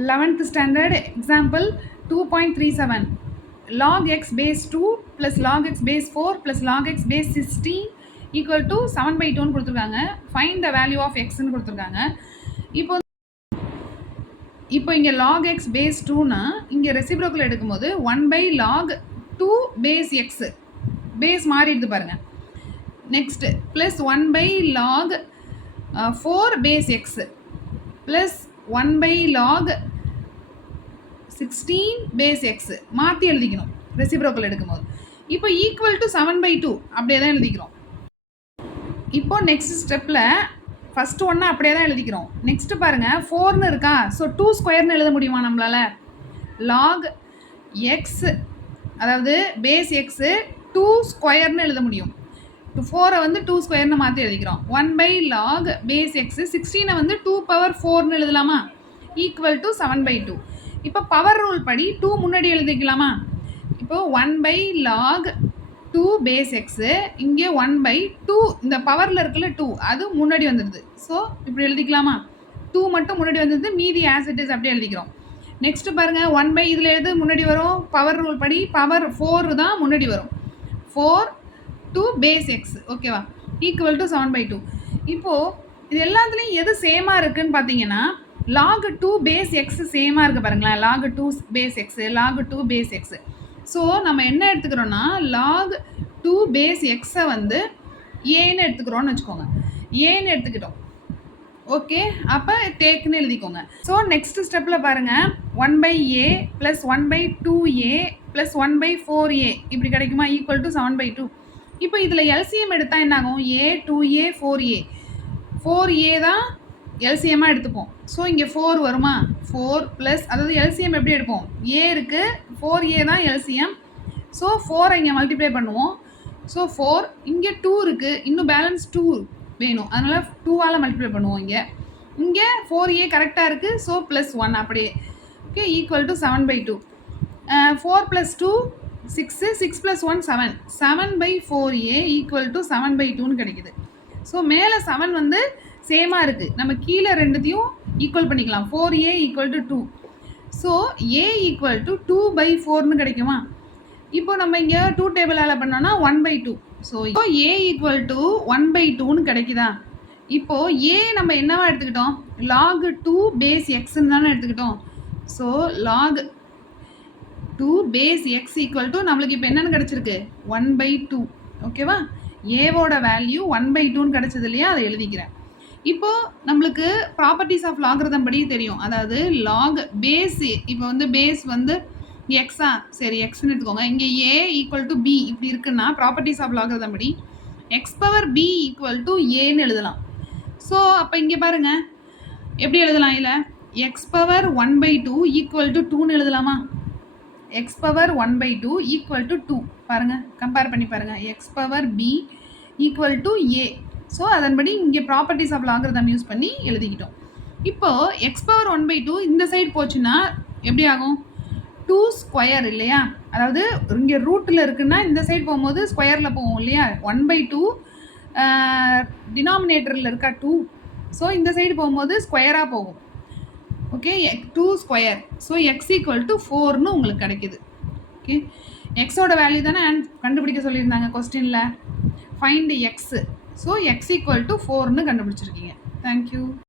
11th standard example 2.37 log x base 2 plus log x base 4 plus log x base 16 equal to 7/2 கொடுத்துருக்காங்க. find the value of x ன்னு கொடுத்துருக்காங்க. இப்போ இங்கே log x base 2னா இங்கே reciprocal எடுக்கும்போது 1/log 2 base x base மாறிடுது பாருங்க. Next plus 1/log 4 base x plus 1/log 16 base x மாற்றி எழுதிக்கணும் ரெசிப்ரோக்கல் எடுக்கும்போது. இப்போ ஈக்குவல் டு 7/2 அப்படியே தான் எழுதிக்கிறோம். இப்போ நெக்ஸ்ட் ஸ்டெப்பில் ஃபஸ்ட்டு ஒன்று அப்படியே தான் எழுதிக்கிறோம். நெக்ஸ்ட்டு பாருங்கள் 4ன்னு இருக்கா, ஸோ 2 ஸ்கொயர்னு எழுத முடியுமா நம்மளால்? log x அதாவது பேஸ் எக்ஸு 2 ஸ்கொயர்னு எழுத முடியும். 4 வந்து 2 ஸ்கொயர்னு மாற்றி எழுதிக்கிறோம். 1/log பேஸ் எக்ஸு 16 வந்து 2^4ன்னு எழுதலாமா? Equal to 7/2. இப்போ பவர் ரூல் படி 2 முன்னாடி எழுதிக்கலாமா? இப்போ 1/log 2 பேஸ் எக்ஸு இங்கே 1/2 இந்த பவரில் இருக்குல்ல 2 அது முன்னாடி வந்துடுது. ஸோ இப்படி எழுதிக்கலாமா? 2 மட்டும் முன்னாடி வந்தது, மீதி ஆஸ் இட் இஸ் அப்படியே எழுதிக்கிறோம். நெக்ஸ்ட்டு பாருங்கள் 1/ இதில் எது முன்னாடி வரும்? பவர் ரூல் படி பவர் 4 தான் முன்னாடி வரும். 4 to பேஸ் எக்ஸ் ஓகேவா, ஈக்குவல் டு 7/2. இப்போது இது எல்லாத்துலேயும் எது சேமாக இருக்குதுன்னு பார்த்தீங்கன்னா log 2 பேஸ் எக்ஸ் சேமாக இருக்குது பாருங்களேன். log 2 base X log 2 base X. So நம்ம என்ன எடுத்துக்கிறோன்னா log 2 பேஸ் எக்ஸை வந்து ஏன்னு எடுத்துக்கிறோன்னு வச்சுக்கோங்க. ஏன்னு எடுத்துக்கிட்டோம். ஓகே, அப்போ டேக்குன்னு எழுதிக்கோங்க. ஸோ நெக்ஸ்ட் ஸ்டெப்பில் பாருங்கள் 1/a plus 1/2a plus 1/4a இப்படி கிடைக்குமா? Equal to 7/2. இப்போ இதில் எல்சிஎம் எடுத்தால் என்ன ஆகும்? a 2a 4a 4a தான் எல்சிஎம்மாக எடுத்துப்போம். ஸோ இங்கே 4 வருமா? 4 ப்ளஸ் அதாவது எல்சிஎம் எப்படி எடுப்போம்? a இருக்குது, 4a தான் எல்சிஎம். ஸோ 4 இங்கே மல்டிப்ளை பண்ணுவோம். ஸோ 4 இங்கே 2 இருக்குது, இன்னும் பேலன்ஸ் 2 வேணும், அதனால் 2ஆல் மல்டிப்ளை பண்ணுவோம். இங்கே 4a கரெக்டாக இருக்குது, ஸோ ப்ளஸ் 1 அப்படியே. Okay, equal to 7/2. 4 + 2 6 6 + 1 7 7/4a equal to 7/2ன்னு கிடைக்குது. ஸோ மேலே 7 வந்து சேமாக இருக்குது, நம்ம கீழே ரெண்டுத்தையும் ஈக்குவல் பண்ணிக்கலாம். 4a equal to 2. So a equal to 2/4ன்னு கிடைக்குமா? இப்போ நம்ம இங்கே 2 டேபிளால் பண்ணோன்னா 1/2. ஸோ இப்போ a ஈக்குவல் டு 1/2ன்னு கிடைக்குதா? இப்போது a நம்ம என்னவா எடுத்துக்கிட்டோம்? log 2 பேஸ் எக்ஸ்ன்னு தானே எடுத்துக்கிட்டோம். So log 2 base X equal to நம்மளுக்கு இப்போ என்னென்னு கிடச்சிருக்கு? 1/2. ஓகேவா? ஏவோட வேல்யூ 1/2ன்னு கிடச்சது இல்லையா, அதை எழுதிக்கிறேன். இப்போது நம்மளுக்கு ப்ராப்பர்ட்டிஸ் ஆஃப் லாகிரதம் படி தெரியும். அதாவது லாக் பேஸ், இப்போ வந்து பேஸ் வந்து எக்ஸா, சரி எக்ஸ்ன்னு எடுத்துக்கோங்க. இங்கே a ஈக்குவல் டு b இப்படி இருக்குன்னா ப்ராப்பர்ட்டிஸ் ஆஃப் லாகிரதம் படி x⁻b ஈக்குவல் டு ஏன்னு எழுதலாம். ஸோ அப்போ இங்கே பாருங்கள் எப்படி எழுதலாம்? இல்லை x⁻1/2 ஈக்குவல் டு 2ன்னு எழுதலாமா? x⁻1/2 ஈக்குவல் டு 2 பாருங்கள், கம்பேர் பண்ணி பாருங்கள். x⁻b equal to a. So அதன்படி இங்கே ப்ராப்பர்ட்டிஸ் ஆஃப் லாகிரதம் யூஸ் பண்ணி எழுதிக்கிட்டோம். இப்போது x⁻1/2 இந்த சைடு போச்சுன்னா எப்படி ஆகும்? 2 ஸ்கொயர் இல்லையா? அதாவது இங்கே ரூட்டில் இருக்குன்னா இந்த சைடு போகும்போது ஸ்கொயரில் போகும் இல்லையா? 1/2 டினாமினேட்டரில் இருக்கா 2. ஸோ இந்த சைடு போகும்போது ஸ்கொயராக போகும். Okay, 2 square. So x equal to 4ன்னு உங்களுக்கு கிடைக்குது. ஓகே, எக்ஸோட வேல்யூ தானே கண்டுபிடிக்க சொல்லியிருந்தாங்க கொஸ்டினில். Find x. So x equal to 4ன்னு கண்டுபிடிச்சிருக்கீங்க. தேங்க்யூ.